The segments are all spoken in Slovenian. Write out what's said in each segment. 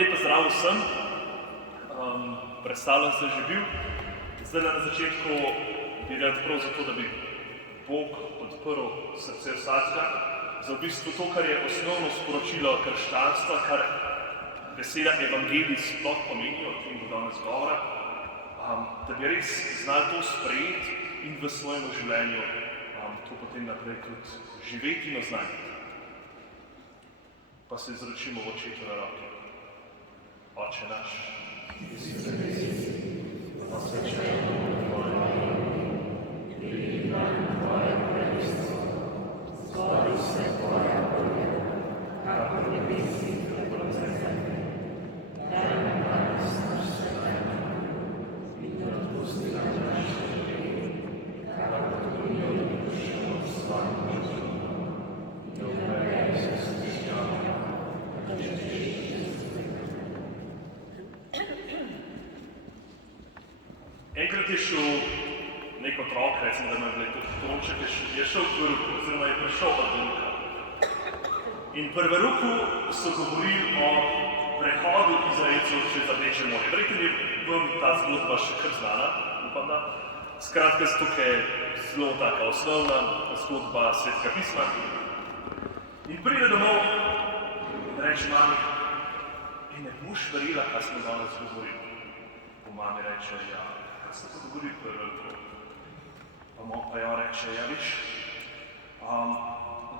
Lep pozdrav vsem. Predstavljen sem že bil. Zdaj na začetku bi rad prav zato, da bi Bog odprl srce vsakega za v bistvu to, kar je osnovno sporočilo krščanstva, kar beseda evangelij sploh pomeni, o tem bo danes govora, da bi res znali to sprejeti in v svojem življenju to potem naprej tudi živeti in oznanjati. Pa se izročimo v očetove roke. Oče naš, ki si v nebesih, posvečeno tvoje ime, pridi tvoje kraljestvo, zgodi se tvoja volja, kakor v nebesih, tako na zemlji. Daj nam danes naš vsakdanji in odpusti nam naše grehe, kakor tudi mi odpuščamo svojim dolžnikom. In ne vpelej nas v skušnjavo, enkrat je šel nek otrok, recimo, da ima leto Tonček, je šel k veruku, oziroma je prišel od veruka. In pri veruku so govorili o prehodu Izraelcev čez Rdeče morje. Verjetno je vam ta zgodba še kar znana, upam da. Skratka, zato je zelo taka osnovna zgodba Svetega pisma. In pride domov in reče mami, ne boš verjela, kaj smo danes govorili. Po mami reče, ja, kaj ste pa govorili pri veruku? Pa jo reče, ja, viš,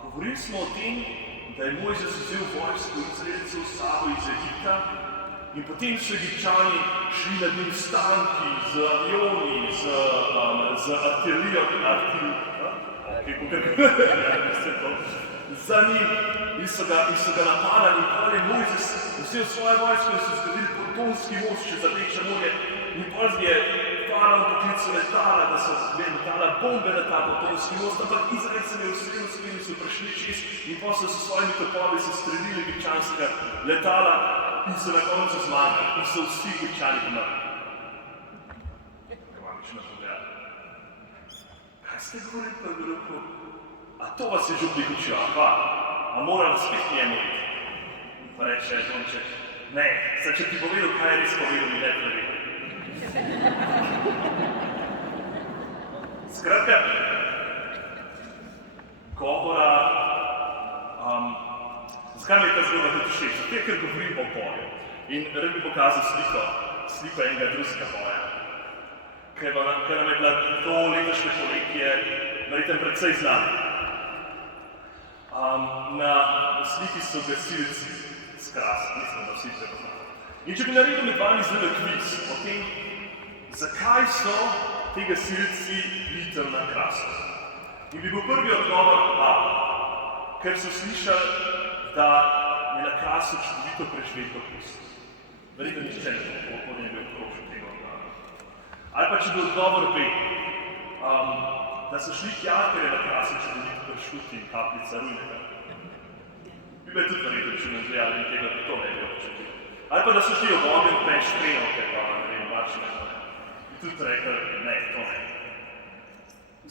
govorili smo o tem, da je Mojzes vzel vojsko Izraelcev s sabo iz Egipta in potem so Egipčani šli nad njim s tanki, z avioni, z artilerijo, za njim in so ga napadali in pol je Mojzes vzel svoje vojsko in so zgradili pontonski most čez Rdeče morje in pol je faraon poklical letala, da so metala bombe na ta pontonski most, ampak Izraelci je ustrelil s tem in so prišli čez in pol so s svojimi topovi sestrelili egipčanska letala in so na koncu zmagali in so vsi Egipčani pomrli. Kaj ste govorili pri veruku? A to vas je župnik učil, a moram spet njemu iti? Pa reče Tonček, ne, saj če ti povedal, kaj je res povedal, mi ne prevedel. Skratka, govora, zakaj mi je ta zgodba tudi všeč? Zato je, ker govorim o boju. In rad bi pokazal sliko enega drugega boja, ker nam je bila to letošnje poletje verjetno precej znano. Na sliki so gasilci s Krasa, mislim, da vsi prepoznamo. In če bi naredil med vami zdaj kviz o tem, zakaj so ti gasilci bili tam na Krasu. In bi bil prvi odgovor A, ker so slišali, da je na Krasu čudovito preživet dopust. Verjetno nihče ne bi obkrožil tega odgovora. Ali pa če bi odgovor B, da so šli tja, ker je na Krasu čudovito pršut in kapljica rujnega. Bi me tudi verjetno, če ne gledali in tega, to ne bi občutili. Ali pa da so šli ob ogen peč trenovke, pa ne vem, bačne. In tudi rekli, ne, to ne.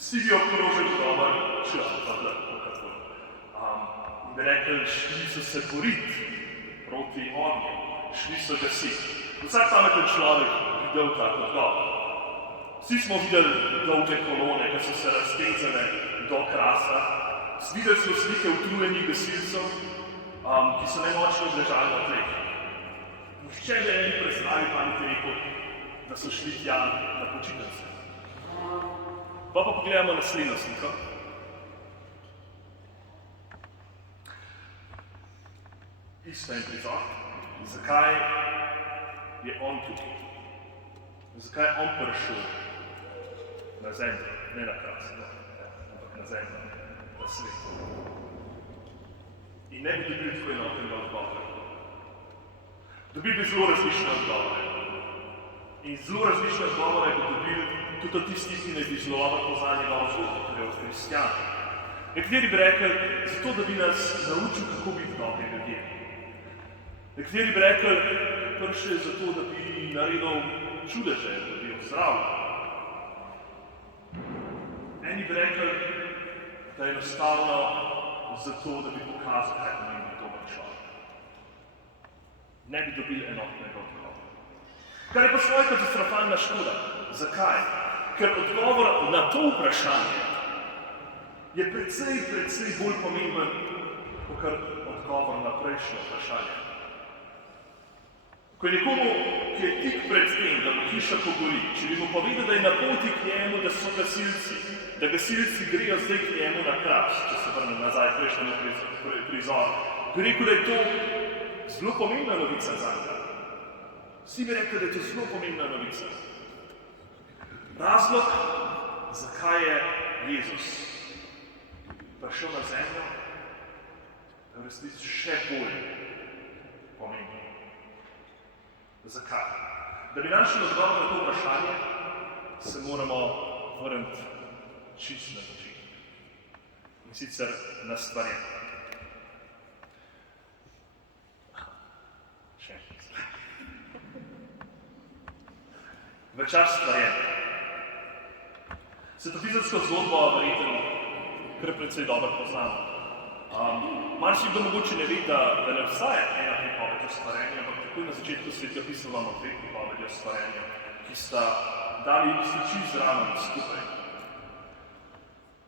Vsi bi obkrožili odgovor, če pa da, kakor. In bi rekli, šli so se boriti proti ognju, šli so gasiti. Vsak pameten človek bi dal tak odgovor. Vsi smo videli dolge kolone, ki so se raztezale do Krasa. Videli smo slike utrujenih gasilcev, ki so nemočno obležali na tleh. Nihče ne bi predstavil, pa niti rekel, da so šli tja na počitnice. Pa pogledamo naslednjo sliko. Isto en prizor. Zakaj je on tukaj? Zakaj je on prišel na zemljo, ne na Kras, ampak na zemljo, na svet? In ne bi dobili tako enotnega odgovora. Dobili bi zelo različne odgovore. In zelo različne odgovore bi dobili tudi od tistih, ki ne bi zelo dobro poznali njegovo zgodbo, torej od kristjanov. Nekateri bi rekli, zato da bi nas naučil, kako biti dobri ljudje. Nekateri bi rekli, prišel je zato, da bi naredil čudeže, da bi ozdravil. Eni bi rekli, da je enostavno zato, da bi pokazal, kaj pomeni biti dober človek. ne bi dobili enotnega odgovora. Kar je pa svoja katastrofalna škoda. Zakaj? Ker odgovor na to vprašanje je precej bolj pomemben, kot odgovor na prejšnje vprašanje. Ko je nekomu, ki je tik pred tem, da mu hiša pogori, če bi mu povedal, da je na poti k njemu, da so gasilci, da gasilci grejo zdaj k njemu na Kras, če se vrnem nazaj prejšnjemu prizoru, bi rekel, da je to zelo pomembna novica zanj. Vsi bi rekli, da je to zelo pomembna novica. Razlog, zakaj je Jezus prišel na zemljo, je v resnici še bolj pomembno. Zakaj? Da bi našli odgovor na to vprašanje, se moramo vrniti čisto na začetek. In sicer na stvarjenje. Še enkrat. V čas stvarjenja. Svetopisansko zgodbo verjetno kar precej dobro poznamo. Marsikdo mogoče ne ve, da ne obstaja ena pripoved o stvarjenju, ampak takoj na začetku Svetega pisma imamo dve pripovedi o stvarjenju, ki sta dali isti zraven skupaj.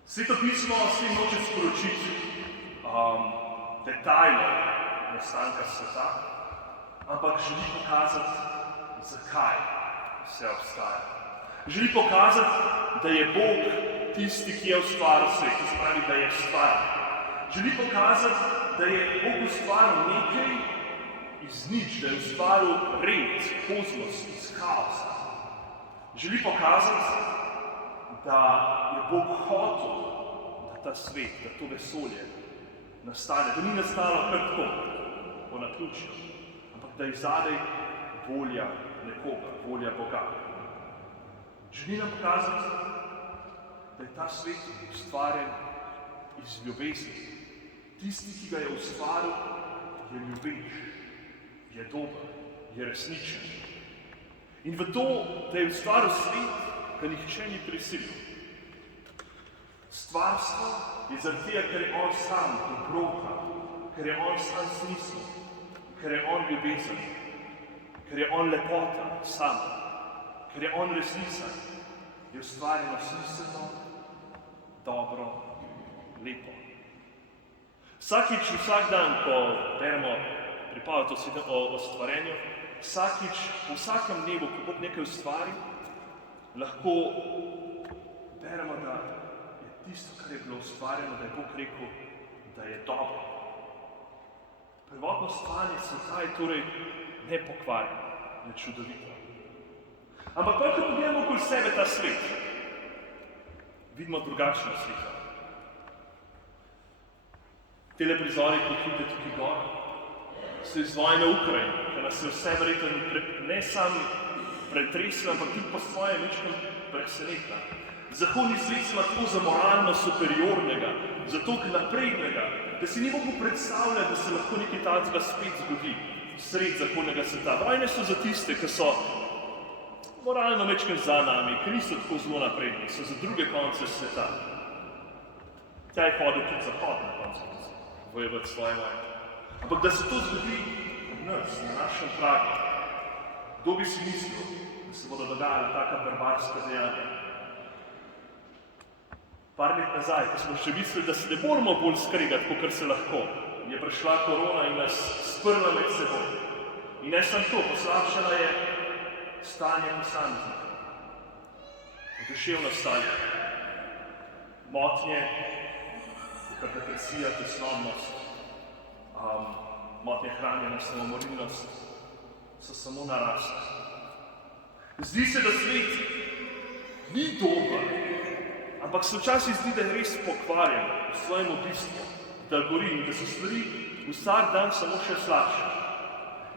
Sveto pismo s tem noče sporočiti detajlov nastanka sveta, ampak želi pokazati, zakaj vse obstaja. Želi pokazati, da je Bog tisti, ki je ustvaril svet, to se pravi, da je stvar. Želi pokazati, da je Bog ustvaril nekaj iz nič, da je ustvaril red, kozmos iz kaosa. Želi pokazati, da je Bog hotel, da ta svet, da to vesolje nastane, da ni nastalo kar tako, po naključju, ampak da je zadaj volja nekoga, volja Boga. Želi nam pokazati, da je ta svet ustvarjen iz ljubezni. Tisti, ki ga je ustvaril, je ljubeč, je dober, je resničen. In v to, da je ustvaril svet, ga nihče ni prisilil. Stvarstvo je zaradi tega, ker je on sam dobrota, ker je on sam smisel, ker je on ljubezen, ker je on lepota sama, ker je on resnica, je ustvarjeno smiselno, dobro, lepo. Vsakič, vsak dan, ko beremo pripoved o stvarjenju, vsakič, po vsakem dnevu, ko Bog nekaj ustvari, lahko beremo, da je tisto, kar je bilo ustvarjeno, da je Bog rekel, da je dobro. Prvotno stanje sveta je torej nepokvarjeno, ne čudovito. Ampak ko pogledamo okoli sebe ta svet, vidimo drugačno sliko. Tele prizori, kot vidite tukaj gor, so iz vojne v Ukrajini, ker nas je vse verjetno ne samo pretresla, ampak tudi po svoje večkrat presenetla. Zahodni svet ima tako za moralno superiornega, za toliko naprednega, da si ni mogel predstavljati, da se lahko nekaj takega spet zgodi sred zahodnega sveta. Vojne so za tiste, ki so moralno večkrat za nami, ki niso tako zelo napredni, so za druge konce sveta. Tja je hodil tudi Zahod na koncu vojevati svoje vojne. Ampak da se to zgodi od nas, na našem pragu, kdo bi si mislil, da se bodo dogajala taka barbarska dejanja? Par let nazaj, ko smo še mislili, da se ne moramo bolj skregati, kakor se lahko, je prišla korona in nas sprla med seboj. In ne samo to, poslabšala je stanje posameznika, duševno stanje, motnje, depresija, tesnobnost, motnje hranjenja, samomorilnost, so samo narasle. Zdi se, da svet ni dober, ampak se včasih zdi, da je res pokvarjen v svojem bistvu, da gori in da so stvari vsak dan samo še slabše.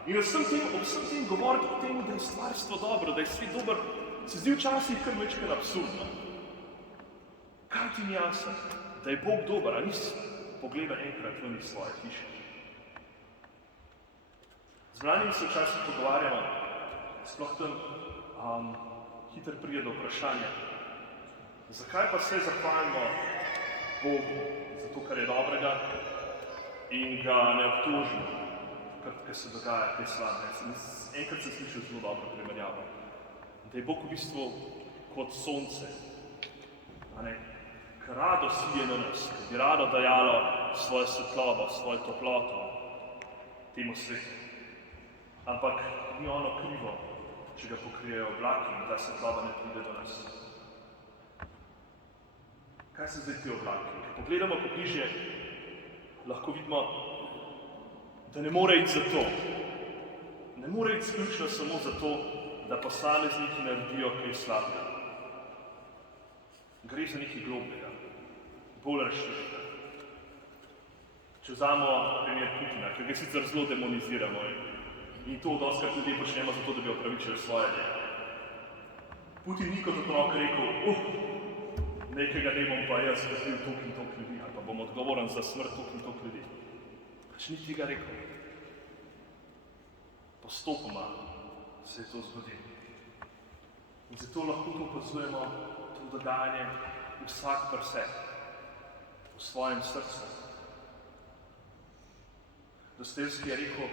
In ob vsem tem govoriti o tem, da je stvarstvo dobro, da je svet dober, se zdi včasih kar večkrat absurdno. Kaj ti ni jasno? Da je Bog dober, a nisi pogleda enkrat ven iz svoje hiše. Z mladimi se včasih pogovarjamo, sploh tam hitro pride do vprašanja, zakaj pa se zahvalimo Bogu za to, kar je dobrega in ga ne obtožimo, takrat, ko se dogaja kaj slabega. Enkrat sem slišal zelo dobro primerjavo. Da je Bog v bistvu kot sonce, ki rado sije na nas, ki bi rado dajalo svojo svetlobo, svojo toploto temu svetu. Ampak ni ono krivo, če ga pokrijejo oblaki in ta svetloba ne pride do nas. Kaj so zdaj ti oblaki? Ko pogledamo pobližje, lahko vidimo, da ne more iti za to. Ne more iti izključno samo zato, da posamezniki naredijo kaj slabega. Gre za nekaj globnega, bolj razširjenega. Če vzamemo primer Putina, ki ga sicer zelo demoniziramo in to dostikrat ljudje počnemo zato, da bi opravičili svoje delo. Putin ni kot otrok rekel, nekega dne bom pa jaz razbil toliko in toliko ljudi, ali pa bom odgovoren za smrt toliko in toliko ljudi. Pač ni tega rekel. Postopoma se je to zgodilo. In zato lahko to opazujemo, to dogajanje vsak pri sebi, v svojem srcu. Dostojevski je rekel,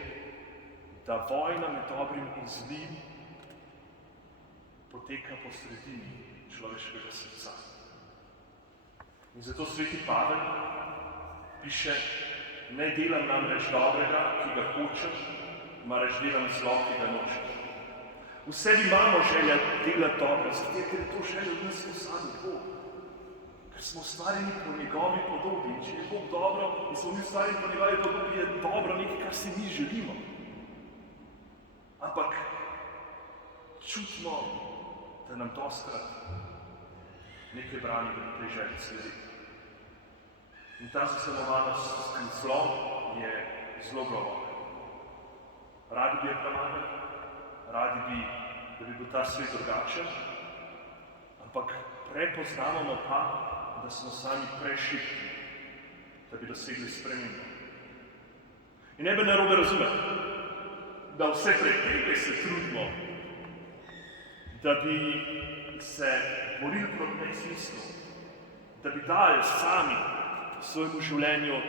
da vojna med dobrim in zlim poteka po sredini človeškega srca. In zato sveti Pavel piše, ne delam namreč dobrega, ki ga hočem, marveč delam zlo, ki ga nočem. V sebi imamo želja delati dobro, zato ker je to želja v nas sami Bog. Ker smo ustvarjeni po njegovi podobi. In če je Bog dobro in smo mi ustvarjeni po njegovi podobi, je dobro nekaj, kar si mi želimo. Ampak čutimo, da nam dostikrat nekaj brani, da bi tej želji sledi. In ta zasledovanost s zlom je zelo globoka. Radi bi je premagali, radi bi, da bi bil ta svet drugačen, ampak prepoznavamo pa, da smo sami prešibki, da bi dosegli spremembo. In ne bi narobe razumeli, da vse pred tem se trudimo, da bi se borili proti nesmislu, da bi dali sami svojemu življenju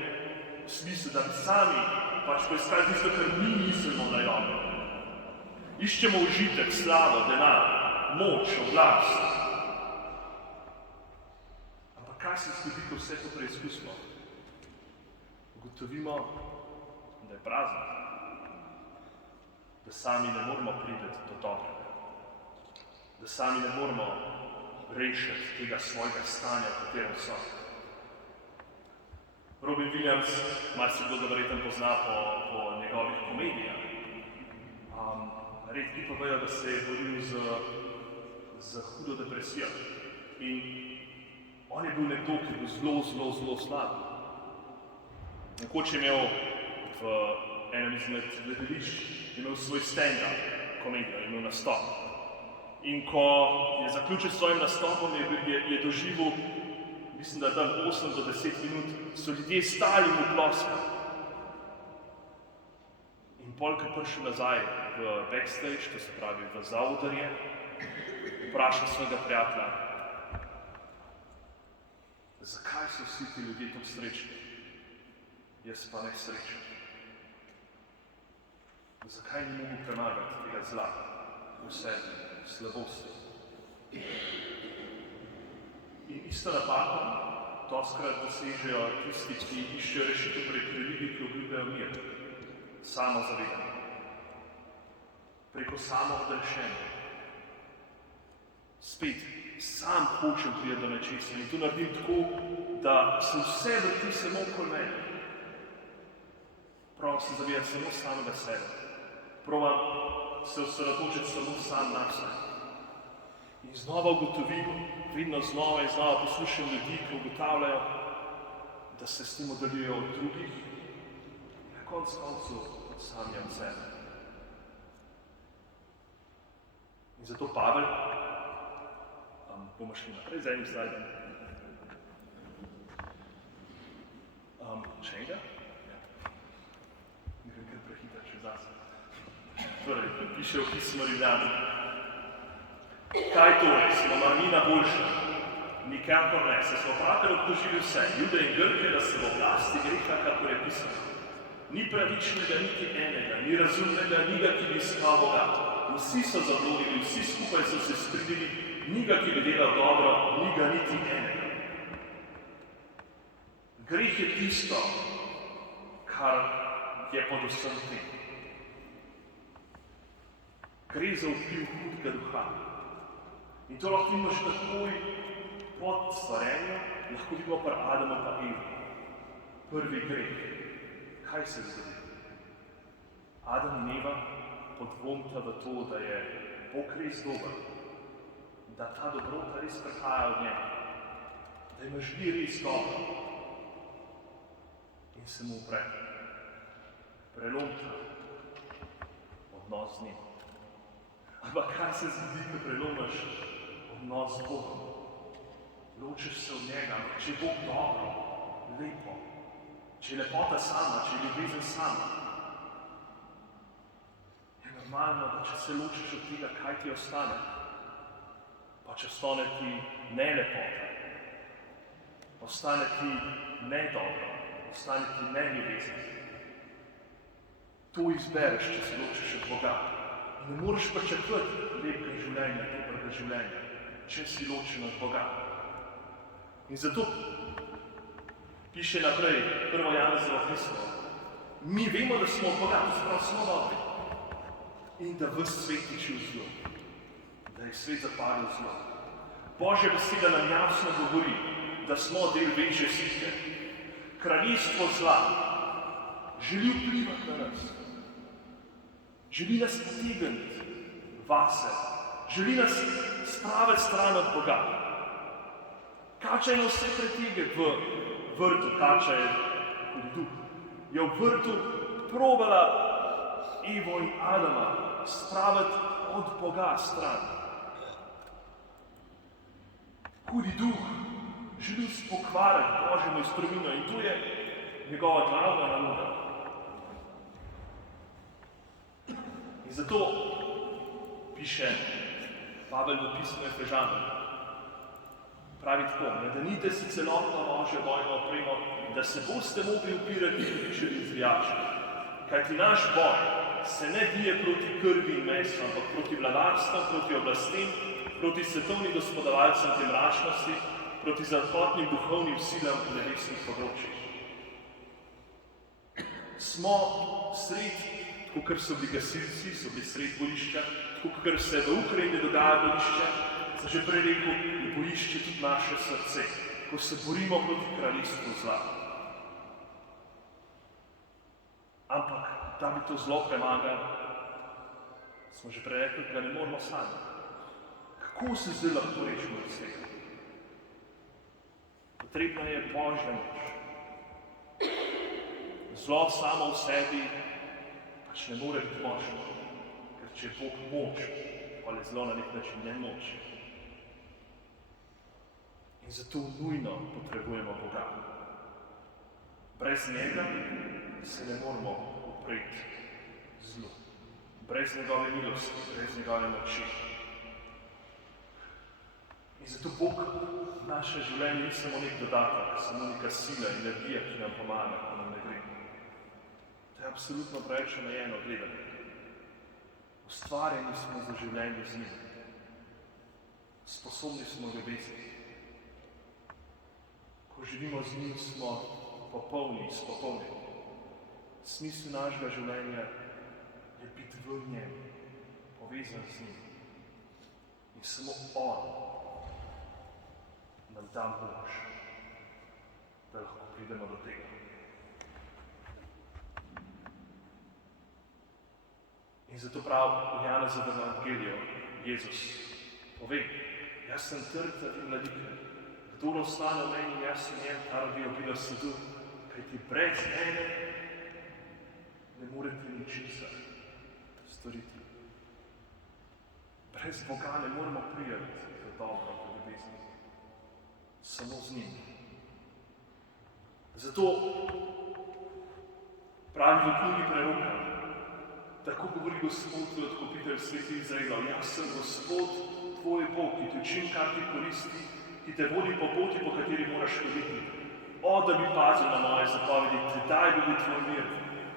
smisel, da bi sami pač poiskali tisto, kar mi mislimo, da je dobro. Iščemo užitek, slavo, denar, moč, oblast. Ampak kaj se zgodi, ko vse to preizkusimo? Ugotovimo, da je prazno, da sami ne moramo priti do dobrega, da sami ne moramo rešiti tega svojega stanja, v katerem so. Robin Williams, marsikdo ga verjetno pozna po njegovih komedijah. Redki pa vejo, da se je boril z hudo depresijo. In on je bil nekdo, ki je bil zelo slab. Nekoč je imel v enem izmed gledališč, imel svoj stand-up komedijo, imel nastop. In ko je zaključil s svojim nastopom, je doživel, mislim, da tam 8 do 10 minut, so ljudje stali mu ploskali. In pol, ko je prišel nazaj v backstage, to se pravi v zaodrje, vprašal svojega prijatelja, zakaj so vsi ti ljudje tako srečni, jaz pa nesrečen. Zakaj ni mogel premagati tega zla, vse slabosti? In isto napako dostikrat dosežejo tisti, ki iščejo rešitev prek religij, ki obljubljajo mir, samozavedanje, preko samoodrešenja. Spet, sam hočem priti do nečesa in to naredim tako, da se vse vrti samo okoli mene. Probam se zavedati samo samega sebe. Probam se osredotočiti samo sam na sebe. In znova ugotovim, vedno znova in znova poslušam ljudi, ki ugotavljajo, da se s tem oddaljujejo od drugih in na koncu od sami od sebe. In zato Pavel, bomo šli naprej z enim slajdom. Še enega? Ja. Nekaj kar prehiter še zase. Torej, piše v pismu Rimljanom. Kaj torej, smo mar mi na boljšem? Nikakor ne, se smo pravkar obtožili vse, Jude in Grke, da se v oblasti greha, kakor je pisano. Ni pravičnega niti enega, ni razumnega, ni ga, ki bi iskal Boga. Vsi so zabludili, vsi skupaj so se strinjali, ni ga, ki bi delal dobro, ni ga niti enega. Greh je tisto, kar je pod vsem tem. Gre za vpliv hudega duha. In to lahko vidimo že takoj po stvarenju, lahko vidimo pri Adamu pa Evi. Prvi greh. Kaj se zgodi? Adam in Eva podvomita v to, da je Bog res dober, da ta dobrota res prihaja od njega, da ima želi res dobro. In se mu upre. Prelomita odnos z njim. Ampak kaj se zgodi, ko prelomiš odnos z Bogom? Ločiš se od njega, ampak če je Bog dobro, lepo, če je lepota sama, če je ljubezen sama, je normalno, da če se ločiš od tega, kaj ti ostane, pa če ostane ti ne lepota, ostane ti ne dobro, ostane ti ne ljubezen. To izbereš, če se ločiš od Boga. Ne moreš pričakovati lepega življenja, dobrega življenja, če si ločen od Boga. In zato piše naprej 1. Janezovo pismo. Mi vemo, da smo od Boga, to smo dobri. In da ves svet tiči v zlo. Da je svet zapadel v zlo. Božja beseda nam jasno govori, da smo del večje slike. Kraljestvo zla želi vplivati na nas. Želi nas potegniti vase, želi nas spraviti stran od Boga. Kača ima vse pretege v vrtu, kača je tudi duh. Je v vrtu probala Evo in Adama spraviti od Boga stran. Hudi duh želi pokvariti Božjo mojstrovino in to je njegova glavna naloga. In zato piše Pavel v pismu Efežanom. Pravi tako, nadenite si celotno Božjo vojno opremo, da se boste mogli upirati kričem in zvijačem. Kajti naš boj se ne bije proti krvi in mesu, ampak proti vladarstvom, proti oblastem, proti svetovnim gospodovalcem te mračnosti, proti zakotnim duhovnim silam v nebesnih področjih. Smo sredi, tako kar so bili gasilci, so bili sred bojišča, tako kar se v Ukrajini dogaja bojišče, sem že prej rekel, je bojišče tudi naše srce, ko se borimo proti kraljestvu zla. Ampak, da bi to zlo premagali, smo že prej rekli, da ne moramo sami. Kako se zdaj lahko rečemo iz tega? Potrebna je Božja moč. Zlo samo v sebi pač ne more biti močno, ker če je Bog moč, pa je zlo na nek način ne moč. In zato nujno potrebujemo Boga. Brez njega se ne moramo upreti zlu. Brez njegove milosti, brez njegove moči. In zato Bog v naše življenje ni samo nek dodatek, samo neka sila, energija, ki nam pomaga, ko nam ne gre. To je absolutno preveč omejeno gledanje. Ustvarjeni smo za življenje z njim. Sposobni smo ljubezni. Ko živimo z njim, smo popolni, izpopolnjeni. Smisel našega življenja je biti v njem, povezan z njim. In samo on nam da moč, da lahko pridemo do tega. In zato prav v Janezovem evangeliju Jezus pove, jaz sem trta in mladika, kdor ostane v meni in jaz v njem, ta rodi obilo sadu, kajti brez mene ne morete ničesar storiti. Brez Boga ne moremo prijeti za dobro, v ljubezni. Samo z njim. Zato pravi v knjigi Preroka, tako govori Gospod, tvoj odkupitelj sveti Izraelov, jaz sem Gospod, tvoj Bog, ki ti učim, kar ti koristi, ki te vodi po poti, po kateri moraš hoditi. O, da bi pazil na moje zapovedi, tedaj bi bil tvoj mir,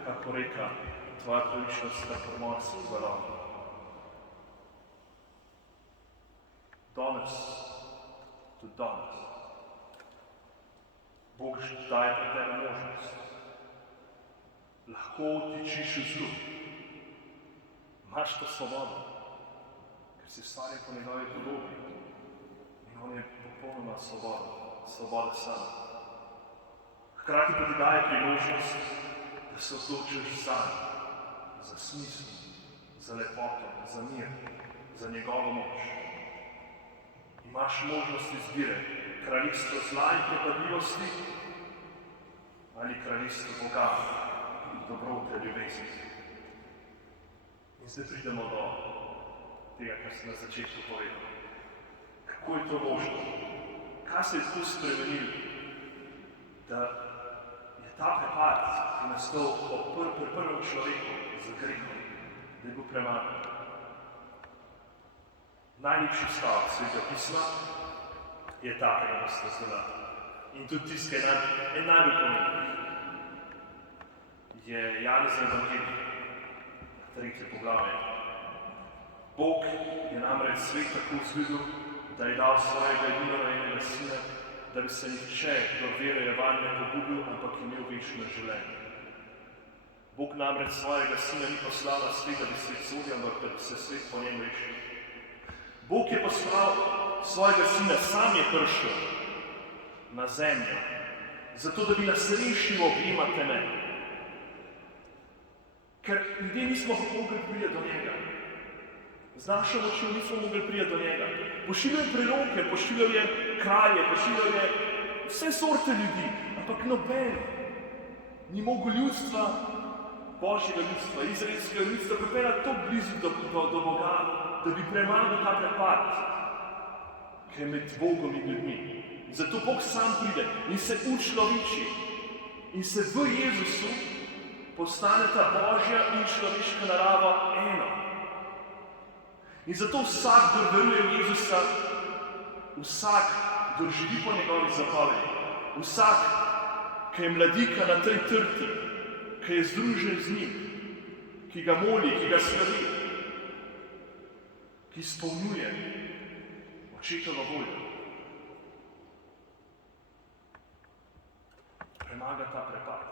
kako reka, tvoja pravičnost sta po mojem zaloma. Danes, tudi danes, Bog daje pri tebi možnost. Lahko tičiš v zlu. Imaš to svobodo, ker si stvarjen po njegovi podobi. In on je popolnoma svoboda sam. Hkrati pa ti daje priložnost, da se odločiš za smisel, za lepoto, za mir, za njegovo moč. Imaš možnost izbire kraljestvo zla in propadljivosti ali kraljestvo Boga, dobrote, ljubezni. In zdaj pridemo do tega, kar sem na začetku povedal. Kako je to možno? Kaj se je tako spremenilo, da je ta prepad, ki je nastal pri prvem človeku z grehom, da je bil premagan? Najlepši stavek Svetega pisma je ta, ki nas zdaj. In tudi tisti, ki je najbolj pomemben, je Janezov evangelij, 3. poglavje. Bog je namreč svet tako vzljubil, da je dal svojega edinorojenega sina, da bi se nihče, kdor veruje vanj, ne pogubil, ampak imel večno življenje. Bog namreč svojega sina ni poslal na svet, da bi svet sodil, ampak da bi se svet po njem rešil. Bog je poslal svojega sina, sam je prišel na zemljo, zato da bi nas rešil objema teme. Ker ljudje nismo mogli priti do njega. Z našo močjo nismo mogli priti do njega. Pošiljal je preroke, pošiljal je kralje, pošiljal je vse sorte ljudi, ampak noben ni mogel ljudstva, Božjega ljudstva, izraelskega ljudstva, pripeljati tako blizu do Boga, da bi premagal ta prepad, ki je med Bogom in ljudmi. Zato Bog sam pride in se učloveči in se v Jezusu postaneta Božja in človeška narava eno. In zato vsak, kdor veruje v Jezusa, vsak, kdor živi po njegovi zapovedi, vsak, ki je mladika na tej trti, ki je združen z njim, ki ga moli, ki ga slavi, ki izpolnjuje očetovo voljo, premaga ta prepad.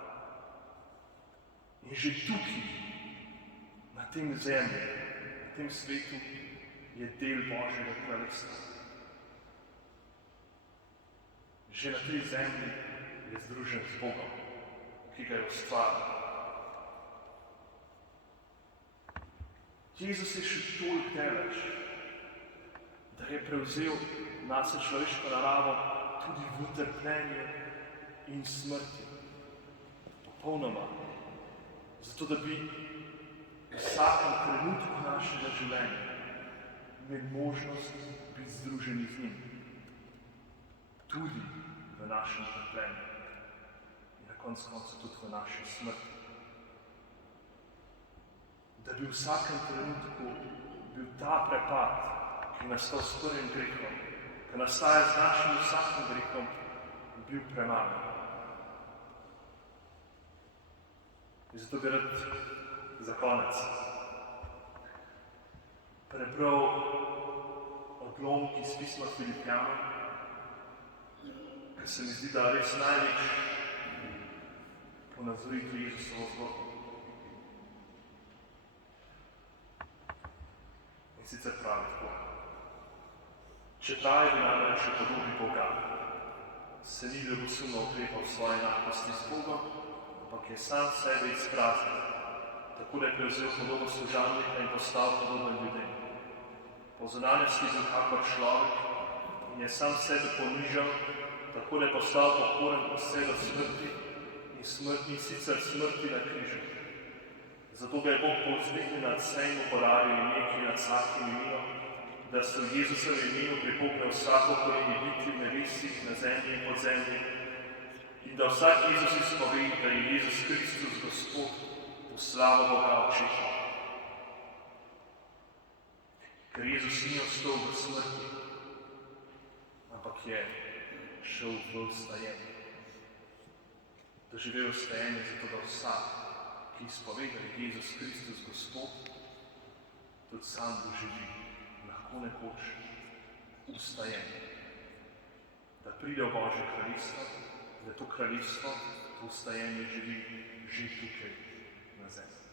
In že tukaj, na tem zemlji, na tem svetu, je del Božjega kraljestva. Že na tej zemlji je združen z Bogom, ki ga je ustvaril. Jezus je še toliko daleč, da je prevzel nase človeško naravo tudi v trpljenju in smrti. Popolnoma. Zato, da bi v vsakem trenutku našega življenja imeli možnost biti združeni z njim. Tudi v našem trpljenju in na koncu tudi v naši smrti. Da bi v vsakem trenutku bil ta prepad, ki nastal s prvim grehom, ki nastaja z našim vsakim grehom, bil premagan. In zato bi rad za konec prebral odlomek iz pisma Filipljanom, ker se mi zdi, da res največ ponazoriti Jezusovo zgodbo. In sicer pravi tako. Če traje namreč v podobi Boga, se ni ljubosumno ukrepal svoje enakosti z Bogom, ampak je sam sebe izpraznil, tako da je prevzel podobo služabnika in postal podoben ljudem. Po zunanjosti bil kakor človek in je sam sebe ponižal, tako da je postal pokoren vse do smrti in sicer smrti na križu. Zato ga je Bog povzdignil nad vsem uporabil ime, ki nad vsakim imenom, da se v Jezusovem imenu pripogne vsako koleni biti v nebesih, na zemlji in pod zemlji, in da vsak Jezus izpove, da je Jezus Kristus Gospod, v slavo Boga Očeta. Ker Jezus ni ostal v smrti, ampak je šel v vstajenje. Doživel vstajenje zato, da vsak, ki izpoveda Jezus Kristus Gospod, tudi sam doživi lahko nekoč ustajen. Da pride v Božje kraljestvo, da to kraljestvo, to ustajenje živi že tukaj na zemlji.